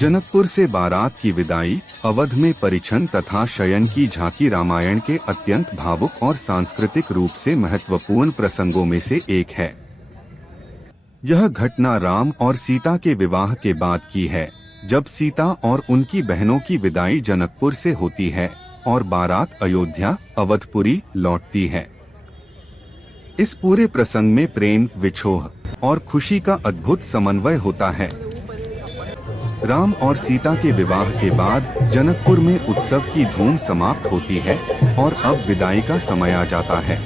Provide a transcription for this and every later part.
जनकपुर से बारात की विदाई, अवध में परिछन तथा शयन की झांकी रामायण के अत्यंत भावुक और सांस्कृतिक रूप से महत्वपूर्ण प्रसंगों में से एक है। यह घटना राम और सीता के विवाह के बाद की है, जब सीता और उनकी बहनों की विदाई जनकपुर से होती है और बारात अयोध्या अवधपुरी लौटती है। इस पूरे प्रसंग में प्रेम, विछोह और खुशी का अद्भुत समन्वय होता है। राम और सीता के विवाह के बाद जनकपुर में उत्सव की धूम समाप्त होती है और अब विदाई का समय आ जाता है।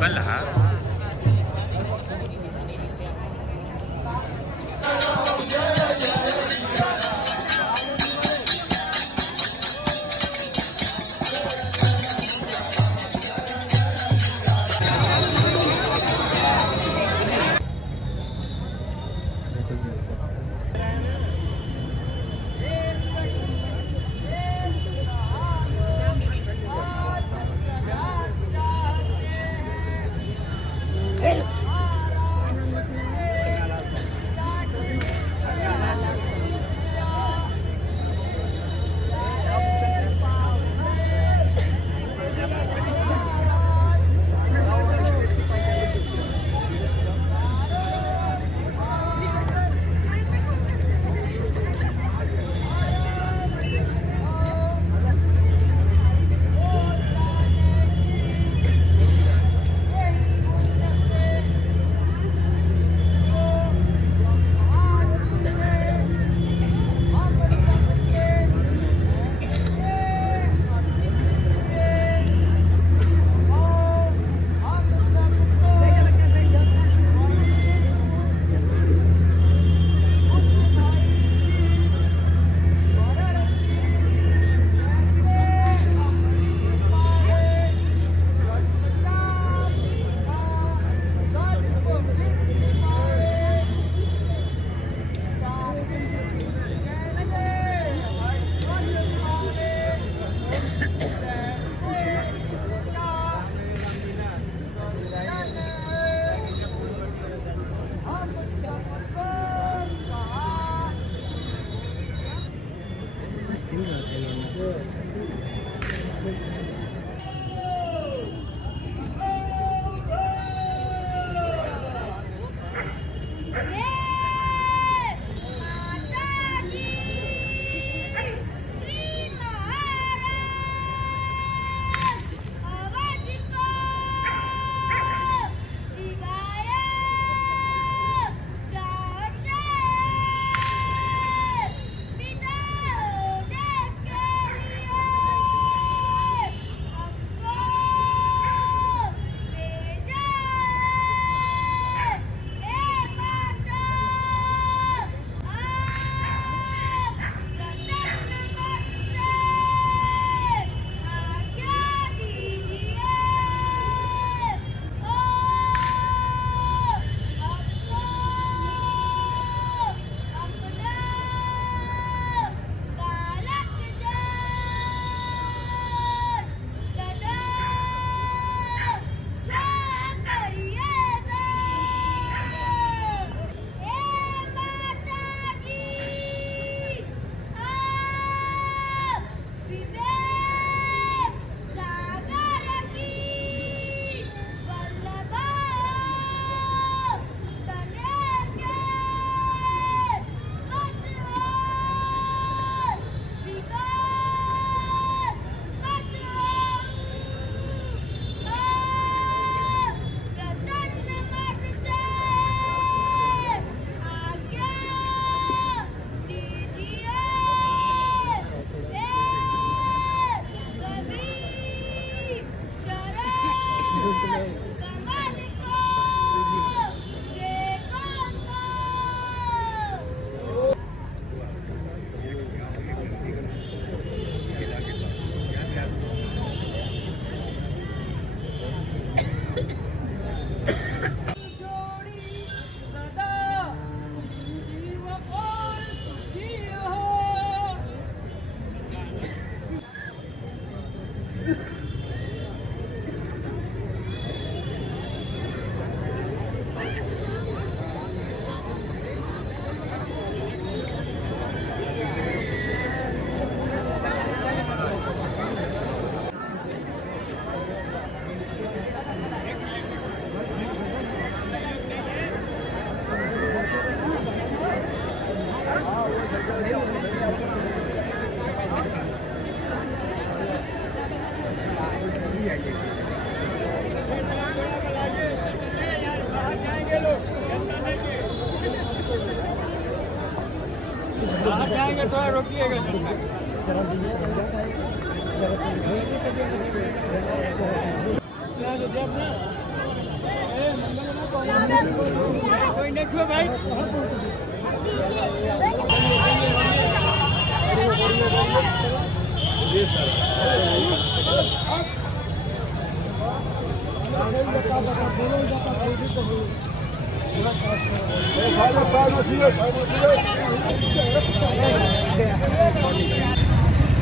कल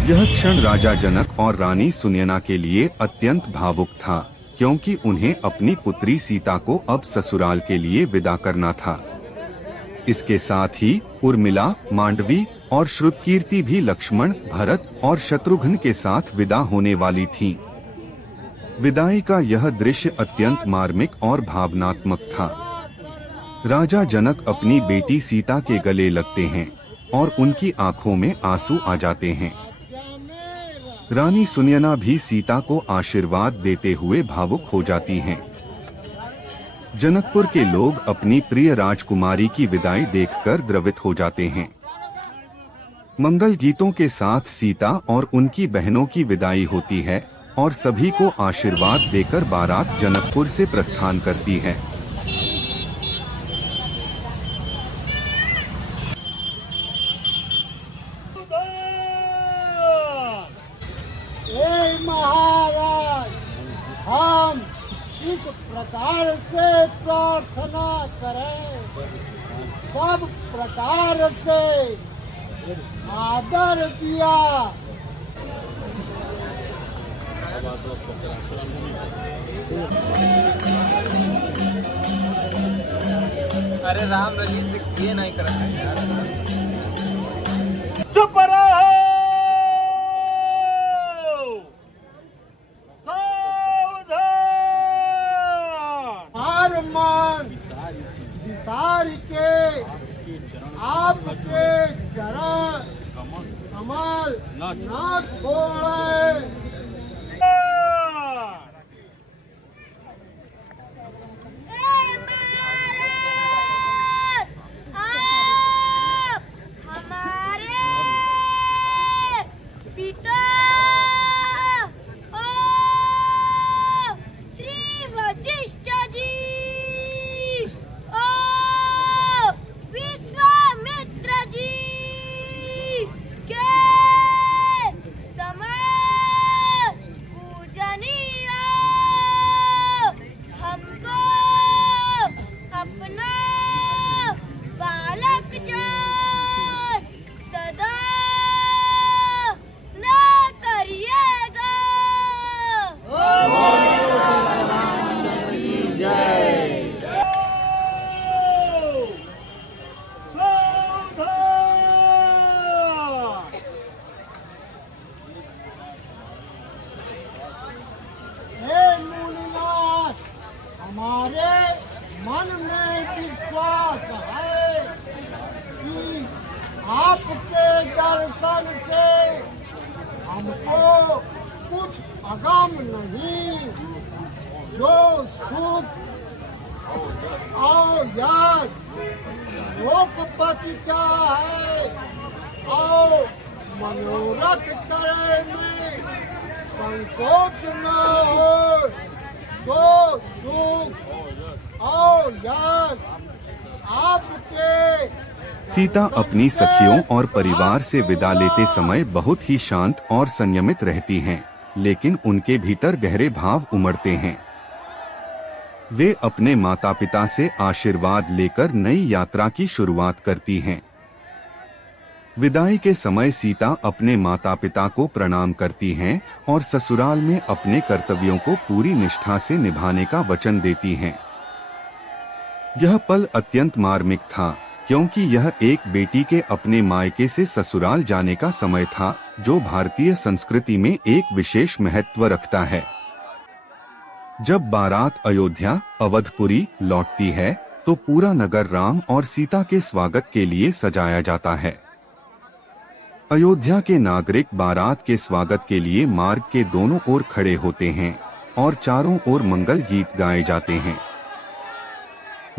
यह क्षण राजा जनक और रानी सुनयना के लिए अत्यंत भावुक था, क्योंकि उन्हें अपनी पुत्री सीता को अब ससुराल के लिए विदा करना था। इसके साथ ही उर्मिला, मांडवी और श्रुतकीर्ति भी लक्ष्मण, भरत और शत्रुघ्न के साथ विदा होने वाली थीं। विदाई का यह दृश्य अत्यंत मार्मिक और भावनात्मक था। राजा जनक अपनी बेटी सीता के गले लगते हैं और उनकी आंखों में आंसू आ जाते हैं। रानी सुनयना भी सीता को आशीर्वाद देते हुए भावुक हो जाती हैं। जनकपुर के लोग अपनी प्रिय राजकुमारी की विदाई देखकर द्रवित हो जाते हैं। मंगल गीतों के साथ सीता और उनकी बहनों की विदाई होती है और सभी को आशीर्वाद देकर बारात जनकपुर से प्रस्थान करती है। महाराज, हम इस प्रकार से प्रार्थना करें, सब प्रकार से आदर दिया। अरे राम रहीम ये नहीं कर रहे यार। चुप रहो, मान विसार के आपके चरण कमल न छोड़े। हमारे मन में विश्वास है कि आपके दर्शन से हमको कुछ अगम नहीं, जो सुख और यश लोकपति चाहे और मनोरथ करे में संकोच न हो, सो सुख और यश आपके। सीता अपनी सखियों और परिवार से विदा लेते समय बहुत ही शांत और संयमित रहती हैं, लेकिन उनके भीतर गहरे भाव उमड़ते हैं। वे अपने माता पिता से आशीर्वाद लेकर नई यात्रा की शुरुआत करती हैं। विदाई के समय सीता अपने माता पिता को प्रणाम करती हैं और ससुराल में अपने कर्तव्यों को पूरी निष्ठा से निभाने का वचन देती हैं। यह पल अत्यंत मार्मिक था, क्योंकि यह एक बेटी के अपने मायके से ससुराल जाने का समय था, जो भारतीय संस्कृति में एक विशेष महत्व रखता है। जब बारात अयोध्या अवधपुरी लौटती है, तो पूरा नगर राम और सीता के स्वागत के लिए सजाया जाता है। अयोध्या के नागरिक बारात के स्वागत के लिए मार्ग के दोनों ओर खड़े होते हैं और चारों ओर मंगल गीत गाए जाते हैं।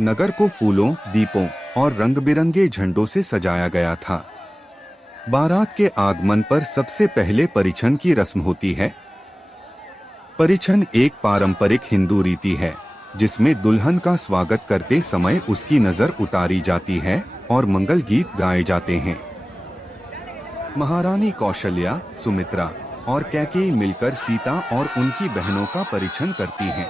नगर को फूलों, दीपों और रंग बिरंगे झंडों से सजाया गया था। बारात के आगमन पर सबसे पहले परिछन की रस्म होती है। परिछन एक पारंपरिक हिंदू रीति है जिसमें दुल्हन का स्वागत करते समय उसकी नजर उतारी जाती है और मंगल गीत गाए जाते हैं। महारानी कौशल्या, सुमित्रा और कैकेयी मिलकर सीता और उनकी बहनों का परिछन करती हैं।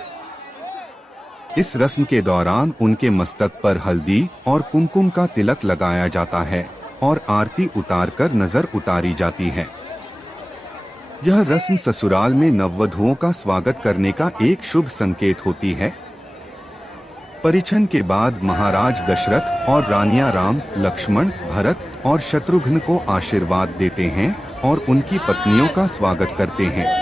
इस रस्म के दौरान उनके मस्तक पर हल्दी और कुमकुम का तिलक लगाया जाता है और आरती उतारकर नजर उतारी जाती है। यह रस्म ससुराल में नववधुओं का स्वागत करने का एक शुभ संकेत होती है। परिछन के बाद महाराज दशरथ और रानियां राम, लक्ष्मण, भरत और शत्रुघ्न को आशीर्वाद देते हैं और उनकी पत्नियों का स्वागत करते हैं।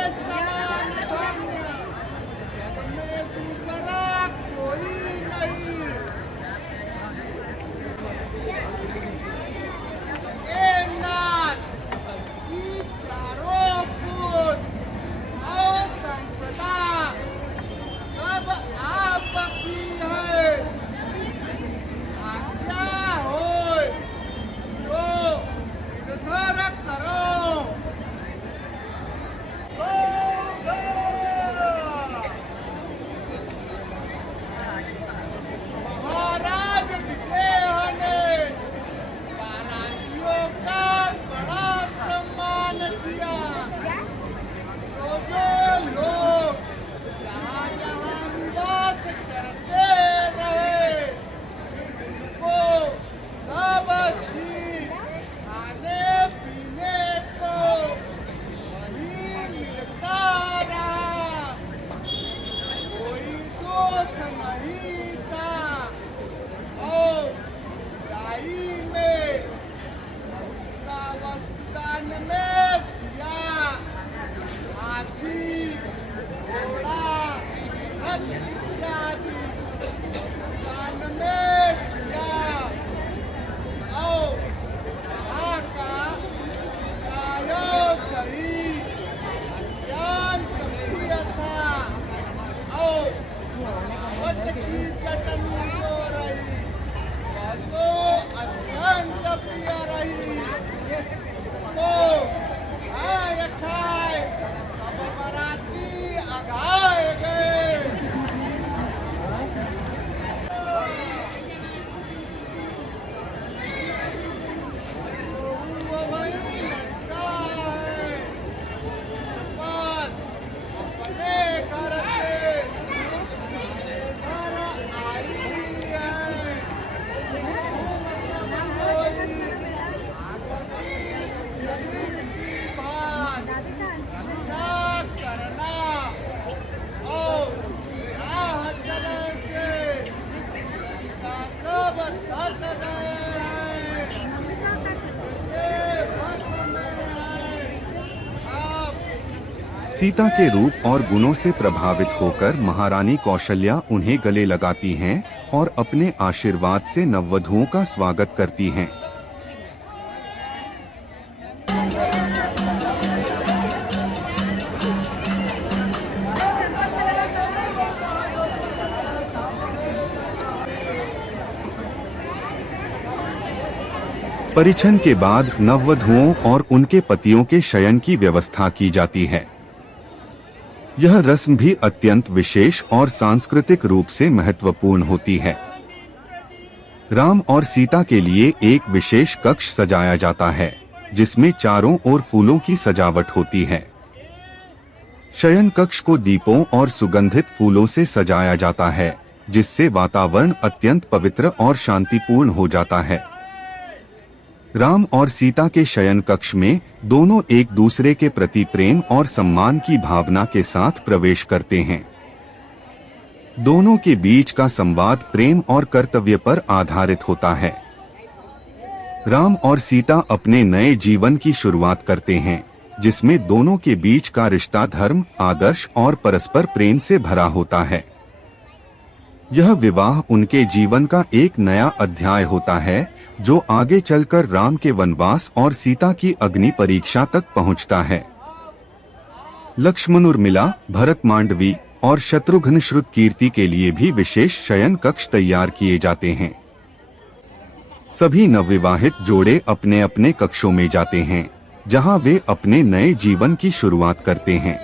सीता के रूप और गुणों से प्रभावित होकर महारानी कौशल्या उन्हें गले लगाती हैं और अपने आशीर्वाद से नववधुओं का स्वागत करती हैं। परिछन के बाद नववधुओं और उनके पतियों के शयन की व्यवस्था की जाती है। यह रस्म भी अत्यंत विशेष और सांस्कृतिक रूप से महत्वपूर्ण होती है। राम और सीता के लिए एक विशेष कक्ष सजाया जाता है जिसमें चारों ओर फूलों की सजावट होती है। शयन कक्ष को दीपों और सुगंधित फूलों से सजाया जाता है जिससे वातावरण अत्यंत पवित्र और शांतिपूर्ण हो जाता है। राम और सीता के शयन कक्ष में दोनों एक दूसरे के प्रति प्रेम और सम्मान की भावना के साथ प्रवेश करते हैं। दोनों के बीच का संवाद प्रेम और कर्तव्य पर आधारित होता है। राम और सीता अपने नए जीवन की शुरुआत करते हैं जिसमें दोनों के बीच का रिश्ता धर्म, आदर्श और परस्पर प्रेम से भरा होता है। यह विवाह उनके जीवन का एक नया अध्याय होता है जो आगे चलकर राम के वनवास और सीता की अग्नि परीक्षा तक पहुंचता है। लक्ष्मण उर्मिला, भरत मांडवी और शत्रुघ्न श्रुत कीर्ति के लिए भी विशेष शयन कक्ष तैयार किए जाते हैं। सभी नवविवाहित जोड़े अपने अपने कक्षों में जाते हैं, जहां वे अपने नए जीवन की शुरुआत करते हैं।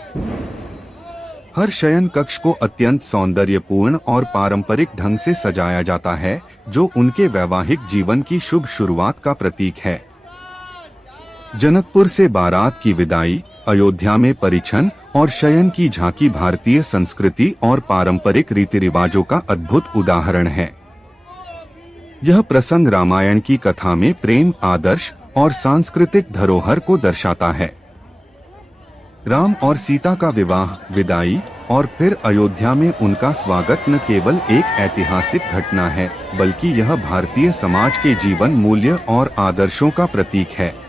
हर शयन कक्ष को अत्यंत सौंदर्यपूर्ण और पारंपरिक ढंग से सजाया जाता है, जो उनके वैवाहिक जीवन की शुभ शुरुआत का प्रतीक है। जनकपुर से बारात की विदाई, अयोध्या में परिछन और शयन की झांकी भारतीय संस्कृति और पारंपरिक रीति रिवाजों का अद्भुत उदाहरण है। यह प्रसंग रामायण की कथा में प्रेम, आदर्श और सांस्कृतिक धरोहर को दर्शाता है। राम और सीता का विवाह, विदाई और फिर अयोध्या में उनका स्वागत न केवल एक ऐतिहासिक घटना है, बल्कि यह भारतीय समाज के जीवन मूल्य और आदर्शों का प्रतीक है।